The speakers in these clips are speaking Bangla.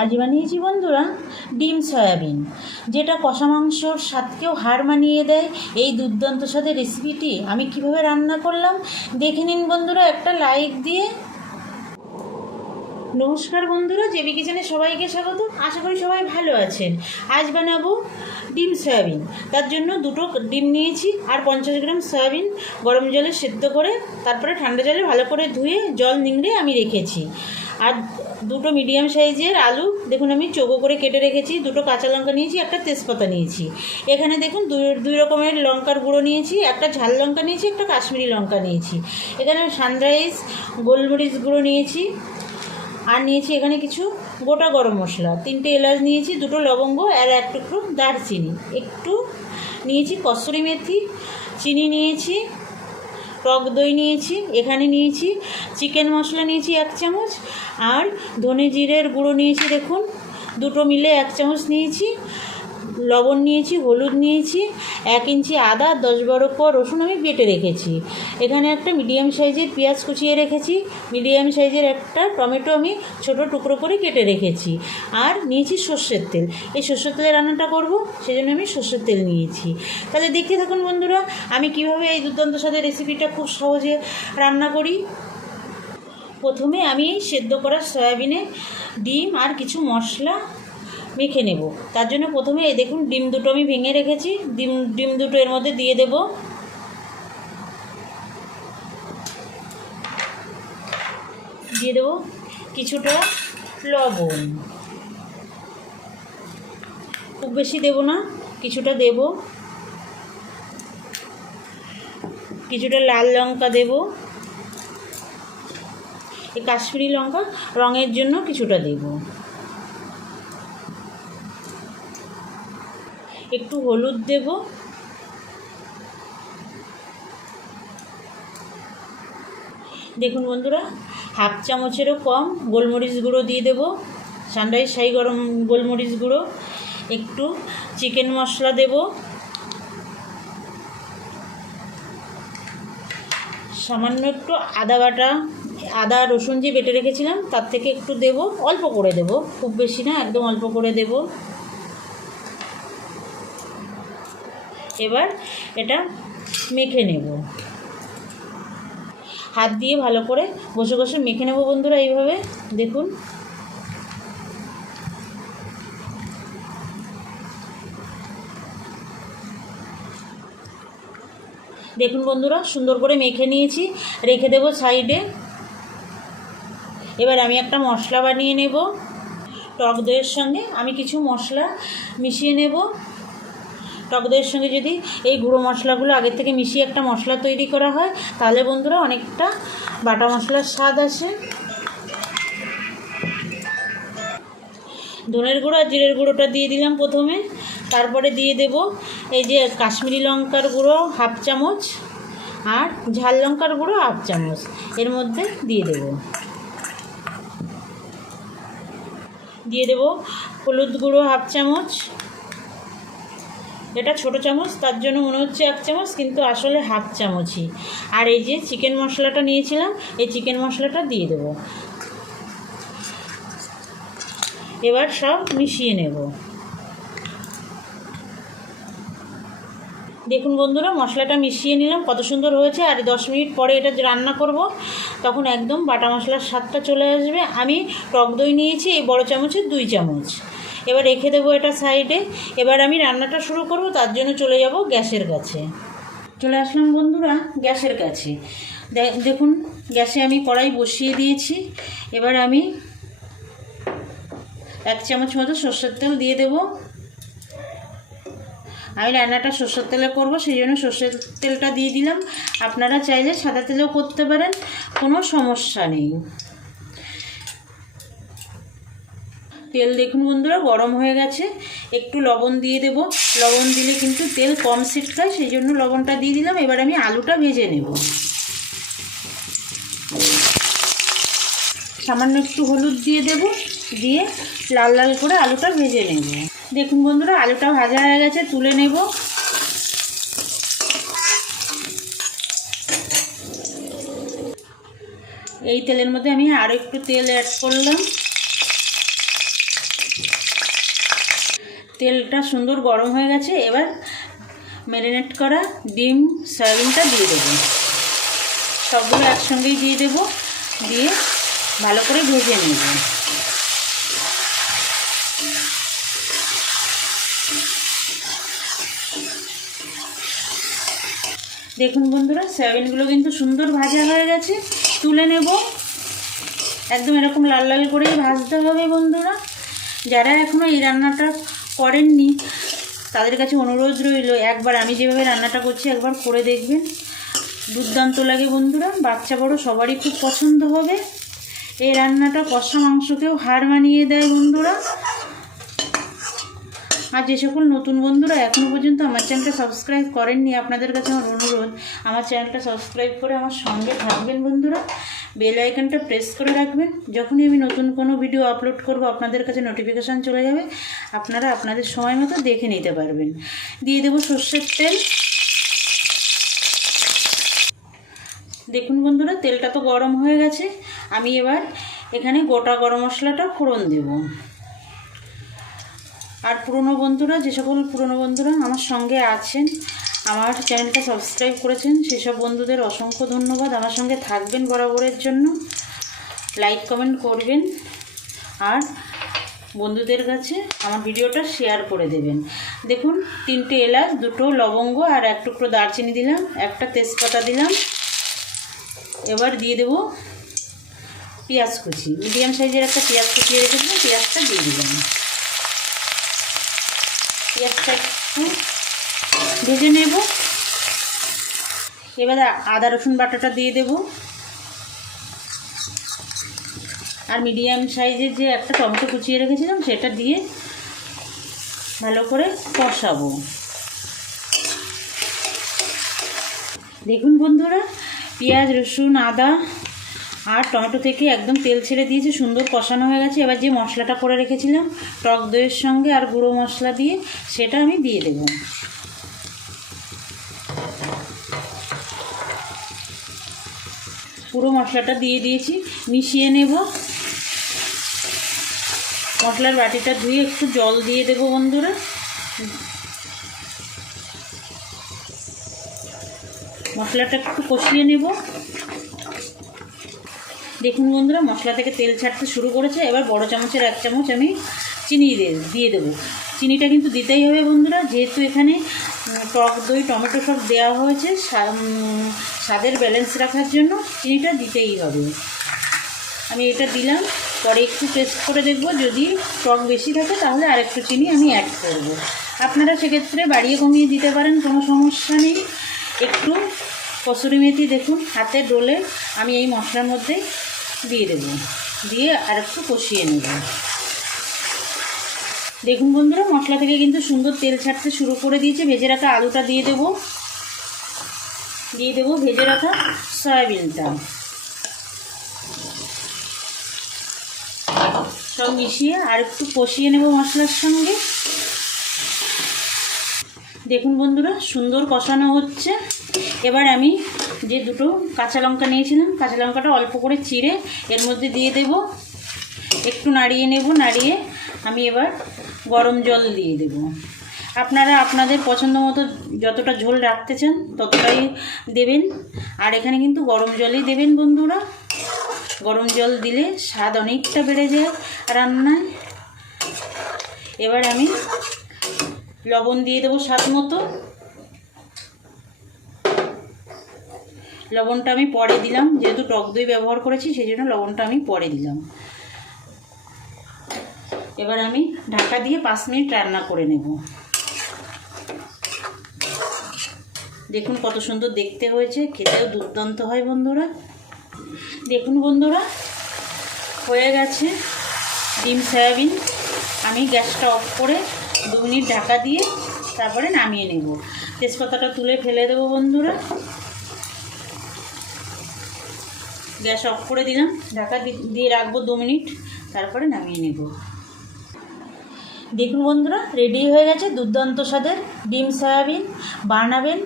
আজ বানিয়েছি বন্ধুরা ডিম সয়াবিন, যেটা কষা মাংসর স্বাদকেও হার মানিয়ে দেয়। এই দুর্দান্ত স্বাদের রেসিপিটি আমি কিভাবে রান্না করলাম দেখে নিন বন্ধুরা একটা লাইক দিয়ে। নমস্কার বন্ধুরা, জেবি কিচেনে সবাইকে স্বাগত। আশা করি সবাই ভালো আছেন। আজ বানাবো ডিম সয়াবিন। তার জন্য দুটো ডিম নিয়েছি আর 50 গ্রাম সয়াবিন গরম জলে সেদ্ধ করে তারপরে ঠান্ডা জলে ভালো করে ধুয়ে জল নিংড়ে আমি রেখেছি। আর দুটো মিডিয়াম সাইজের আলু দেখুন আমি চৌকো করে কেটে রেখেছি। দুটো কাঁচা লঙ্কা নিয়েছি, একটা তেজপাতা নিয়েছি। এখানে দেখুন দুই রকমের লঙ্কার গুঁড়ো নিয়েছি, একটা ঝাল লঙ্কা নিয়েছি, একটা কাশ্মীরি লঙ্কা নিয়েছি। এখানে সানরাইজ গোলমরিচ গুঁড়ো নিয়েছি। আর নিয়েছি এখানে কিছু গোটা গরম মশলা, 3টে এলাচ নিয়েছি, 2টো লবঙ্গ আর 1 টুকরো দারচিনি, একটু নিয়েছি কসুরি মেথি, চিনি নিয়েছি, টক দই নিয়েছি, এখানে নিয়েছি চিকেন মশলা নিয়েছি 1 চামচ, আর ধনে জিরের গুঁড়ো নিয়েছি দেখুন 2টো মিলে 1 চামচ নিয়েছি, লবণ নিয়েছি, হলুদ নিয়েছি, 1 ইঞ্চি আদা, 10-12 কোয়া রসুন আমি বেটে রেখেছি। এখানে একটা মিডিয়াম সাইজের পেঁয়াজ কুচিয়ে রেখেছি, মিডিয়াম সাইজের একটা টমেটো আমি ছোট টুকরো করে কেটে রেখেছি। আর নিয়েছি সর্ষের তেল, এই সর্ষের তেলে রান্নাটা করব সেজন্য আমি সর্ষের তেল নিয়েছি। তাহলে দেখতে থাকুন বন্ধুরা আমি কিভাবে এই দুর্দান্ত স্বাদের রেসিপিটা খুব সহজে রান্না করি। প্রথমে আমি সেদ্ধ করা সয়াবিনে ডিম আর কিছু মশলা মেখে নেব। তার জন্য প্রথমে এই দেখুন ডিম দুটো আমি ভেঙে রেখেছি, ডিম দুটো এর মধ্যে দিয়ে দেব। কিছুটা লবণ, খুব বেশি দেব না, কিছুটা দেব। কিছুটা লাল লঙ্কা দেব, এই কাশ্মীরি লঙ্কা রঙের জন্য কিছুটা দেব। একটু হলুদ দেব, দেখুন বন্ধুরা 1/2 চামচেরও কম গোলমরিচ গুঁড়ো দিয়ে দেব, সানরাইজ শাহি গরম গোলমরিচ গুঁড়ো। একটু চিকেন মশলা দেব, সামান্য একটু আদা বাটা, আদা রসুন যে বেটে রেখেছিলাম তার থেকে একটু দেব, অল্প করে দেব, খুব বেশি না, একদম অল্প করে দেব। এবার এটা মেখে নেব, হাত দিয়ে ভালো করে ঘষে ঘষে মেখে নেব বন্ধুরা এইভাবে। দেখুন দেখুন বন্ধুরা সুন্দর করে মেখে নিয়েছি, রেখে দেব সাইডে। এবার আমি একটা মশলা বানিয়ে নেব। টক দইয়ের সঙ্গে আমি কিছু মশলা মিশিয়ে নেব। টক দইয়ের সঙ্গে যদি এই গুঁড়ো মশলাগুলো আগের থেকে মিশিয়ে একটা মশলা তৈরি করা হয় তাহলে বন্ধুরা অনেকটা বাটা মশলার স্বাদ আসে। ধনের গুঁড়ো আর জিরের গুঁড়োটা দিয়ে দিলাম প্রথমে, তারপরে দিয়ে দেব এই যে কাশ্মীরি লঙ্কার গুঁড়ো 1/2 চামচ আর ঝাল লঙ্কার গুঁড়ো 1/2 চামচ এর মধ্যে দিয়ে দেব হলুদ গুঁড়ো 1/2 চামচ, এটা ছোটো চামচ তার জন্য মনে হচ্ছে 1 চামচ কিন্তু আসলে 1/2 চামচই। আর এই যে চিকেন মশলাটা নিয়েছিলাম এই চিকেন মশলাটা দিয়ে দেব। এবার সব মিশিয়ে নেব। দেখুন বন্ধুরা মশলাটা মিশিয়ে নিলাম, কত সুন্দর হয়েছে। আর 10 মিনিট পরে এটা রান্না করব তখন একদম বাটা মশলার স্বাদটা চলে আসবে। আমি টক দই নিয়েছি এই বড় চামচের 2 চামচ। এবার রেখে দেবো এটা সাইডে। এবার আমি রান্নাটা শুরু করব, তার জন্য চলে যাব গ্যাসের কাছে। চলে আসলাম বন্ধুরা গ্যাসের কাছে। দেখুন গ্যাসে আমি কড়াই বসিয়ে দিয়েছি। এবার আমি 1 চামচ মতো সর্ষের তেল দিয়ে দেব। আমি রান্নাটা সর্ষের তেলে করব সেই জন্য সর্ষের তেলটা দিয়ে দিলাম। আপনারা চাইলে সাদা তেলেও করতে পারেন, কোনো সমস্যা নেই। তেল দেখুন বন্ধুরা গরম হয়ে গেছে, একটু লবণ দিয়ে দেব। লবণ দিলে কিন্তু তেল কম ছিটকায় সেই জন্য লবণটা দিয়ে দিলাম। এবার আমি আলুটা ভেজে নেব। সামান্য একটু হলুদ দিয়ে দেব, দিয়ে লাল লাল করে আলুটা ভেজে নেব। দেখুন বন্ধুরা আলুটা ভাজা হয়ে গেছে, তুলে নেব। এই তেলের মধ্যে আমি আরও একটু তেল অ্যাড করলাম। তেলটা সুন্দর গরম হয়ে গেছে। এবার ম্যারিনেট করা ডিম সয়াবিনটা দিয়ে দেবো। সবগুলো একসঙ্গেই দিয়ে দেবো, দিয়ে ভালো করে ভেজে নেব। দেখুন বন্ধুরা, সয়াবিনগুলো কিন্তু সুন্দর ভাজা হয়ে গেছে। তুলে নেব। একদম এরকম লাল লাল করেই ভাজতে হবে বন্ধুরা। যারা এখনও এই রান্নাটা করেননি তাদের কাছে অনুরোধ রইল, একবার আমি যেভাবে রান্নাটা করছি একবার করে দেখবেন। দুর্দান্ত লাগে বন্ধুরা, বাচ্চা বড় সবারই খুব পছন্দ হবে। এই রান্নাটা কষা মাংসকেও হার মানিয়ে দেয় বন্ধুরা। আর যে সকল নতুন বন্ধুরা এখনও পর্যন্ত আমার চ্যানেলটা সাবস্ক্রাইব করেননি, আপনাদের কাছে আমার অনুরোধ, আমার চ্যানেলটা সাবস্ক্রাইব করে আমার সঙ্গে থাকবেন বন্ধুরা। বেল আইকনটা প্রেস করে রাখবেন। যখনই আমি নতুন কোনো ভিডিও আপলোড করব আপনাদের কাছে নোটিফিকেশান চলে যাবে, আপনারা আপনাদের সময় মতো দেখে নিতে পারবেন। দিয়ে দেবো সর্ষের তেল। দেখুন বন্ধুরা, তেলটা তো গরম হয়ে গেছে। আমি এবার এখানে গোটা গরম মশলাটা ফোড়ন দেব। আর পুরনো বন্ধুরা, যে সকল পুরনো বন্ধুরা আমার সঙ্গে আছেন, আমার চ্যানেলটা সাবস্ক্রাইব করেছেন, সেসব বন্ধুদের অসংখ্য ধন্যবাদ। আমার সঙ্গে থাকবেন বরাবরের জন্য, লাইক কমেন্ট করবেন আর বন্ধুদের কাছে আমার ভিডিওটা শেয়ার করে দেবেন। দেখুন, 3টে এলাচ, 2টো লবঙ্গ আর 1 টুকরো দারচিনি দিলাম, 1টা তেজপাতা দিলাম। এবার দিয়ে দেব পেঁয়াজ কুচি। মিডিয়াম সাইজের একটা পেঁয়াজ কুচিয়ে রেখেছিলাম, পেঁয়াজটা দিয়ে দিলাম। পেঁয়াজটা একটু ভেজে নেব। এবার আদা রসুন বাটাটা দিয়ে দেব। আর মিডিয়াম সাইজের যে একটা টমেটো কুচিয়ে রেখেছিলাম সেটা দিয়ে ভালো করে কষাবো। দেখুন বন্ধুরা, পেঁয়াজ রসুন আদা আর টমেটো থেকে একদম তেল ছেড়ে দিয়েছে, সুন্দর কষানো হয়ে গেছে। এবার যে মশলাটা করে রেখেছিলাম টক দইয়ের সঙ্গে আর গুঁড়ো মশলা দিয়ে, সেটা আমি দিয়ে দেব। পুরো মশলাটা দিয়ে দিয়েছি, মিশিয়ে নেব। মশলার বাটিটা ধুয়ে একটু জল দিয়ে দেব বন্ধুরা। মশলাটা একটু কষিয়ে নেব। দেখুন বন্ধুরা, মশলা থেকে তেল ছাড়তে শুরু করেছে। এবার বড় চামচের 1 চামচ আমি চিনি দিয়ে দেবো। চিনিটা কিন্তু দিতেই হবে বন্ধুরা, যেহেতু এখানে টক দই টমেটো সব দেওয়া হয়েছে, স্বাদের ব্যালেন্স রাখার জন্য চিনিটা দিতেই হবে। আমি এটা দিলাম, পরে একটু টেস্ট করে দেখব, যদি টক বেশি থাকে তাহলে আরেকটু চিনি আমি অ্যাড করব। আপনারা সেক্ষেত্রে বাড়িয়ে কমিয়ে দিতে পারেন, কোনো সমস্যা নেই। একটু কসুরি মেথি দেখুন হাতে ডলে আমি এই মশলার মধ্যে দিয়ে দেব, দিয়ে আর একটু কষিয়ে নেব। দেখুন বন্ধুরা, মশলা থেকে কিন্তু সুন্দর তেল ছাড়তে শুরু করে দিয়েছে। ভেজে রাখা আলুটা দিয়ে দেব, ভেজে রাখা সয়াবিনটা, সব মিশিয়ে আর একটু কষিয়ে নেব মশলার সঙ্গে। দেখুন বন্ধুরা, সুন্দর কষানো হচ্ছে। এবার আমি যে 2টো কাঁচা লঙ্কা নিয়েছিলাম, কাঁচা লঙ্কাটা অল্প করে চিড়ে এর মধ্যে দিয়ে দেব। একটু নাড়িয়ে নেব। নাড়িয়ে আমি এবার গরম জল দিয়ে দেব। আপনারা আপনাদের পছন্দ মতো যতটা ঝোল রাখতে চান ততটাই দেবেন। আর এখানে কিন্তু গরম জলই দেবেন বন্ধুরা। গরম জল দিলে স্বাদ অনেকটা বেড়ে যায় রান্নায়। এবার আমি লবণ দিয়ে দেবো স্বাদ মতো। লবণটা আমি পরে দিলাম, যেহেতু টক দই ব্যবহার করেছি সেই জন্য লবণটা আমি পরে দিলাম। এবার আমি ঢাকা দিয়ে 5 মিনিট রান্না করে নেব। দেখুন কত সুন্দর দেখতে হয়েছে, খেতেও দুর্দান্ত হয় বন্ধুরা। দেখুন বন্ধুরা, হয়ে গেছে ডিম সয়াবিন। আমি গ্যাসটা অফ করে 2 মিনিট ঢাকা দিয়ে তারপরে নামিয়ে নেব। তেজপাতাটা তুলে ফেলে দেবো বন্ধুরা। গ্যাস অফ করে দিলাম, ঢাকা দিয়ে রাখবো 2 মিনিট, তারপরে নামিয়ে নেব। দেখুন বন্ধুরা, রেডি হয়ে গেছে দুর্দান্ত স্বাদের ডিম সয়াবিন। বানাবেন,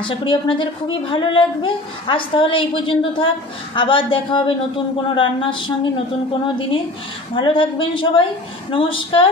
আশা করি আপনাদের খুবই ভালো লাগবে। আজ তাহলে এই পর্যন্ত থাক, আবার দেখা হবে নতুন কোনো রান্নার সঙ্গে নতুন কোনো দিনে। ভালো থাকবেন সবাই, নমস্কার।